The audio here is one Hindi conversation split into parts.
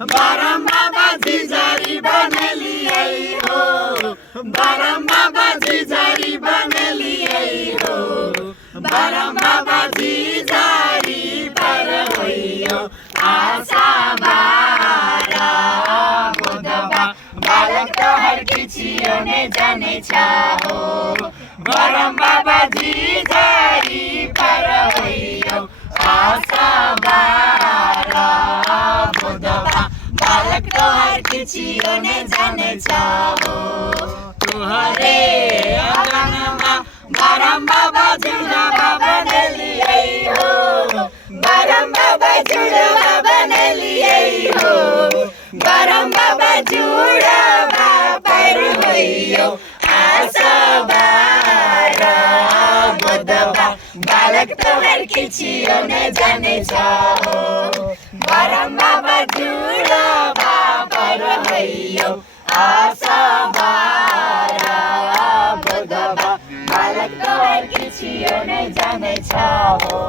बारम बाबा झिझरी बनलिए हो, बारम बाबा झिझरी बनलिए हो, बारम बाबा झिझरी पर होइयो आशा बारा बुधबा बालक तोहर किछियो ने जाने हो, बारम बाबा झिझरी पर होइयो आशा बारा बुधबा बालक तोहर किछियो ने जाने हो, तुहरे आंगनमा बारम बाबा जुड़वा बनलिए हो, बारम बाबा जुड़वा बनलिए हो, बारम बाबा जुड़वा पर होइयो आशा बारा बुधबा बालक तोहर किछियो ने जाने हो, बारम बाबा जुड़वा पर होइयो आशा बारा बुधबा बालक तोहर किछियो ने जाने हो।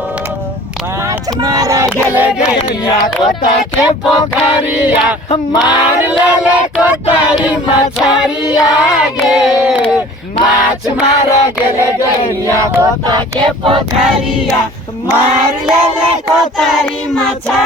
माछ मारा गेल गैया कोता के पोखरिया, मार लेले कोतारी मछरिया गे, माछ मारा गेल गैया कोता के पोखरिया, मार लेले कोतारी मछरिया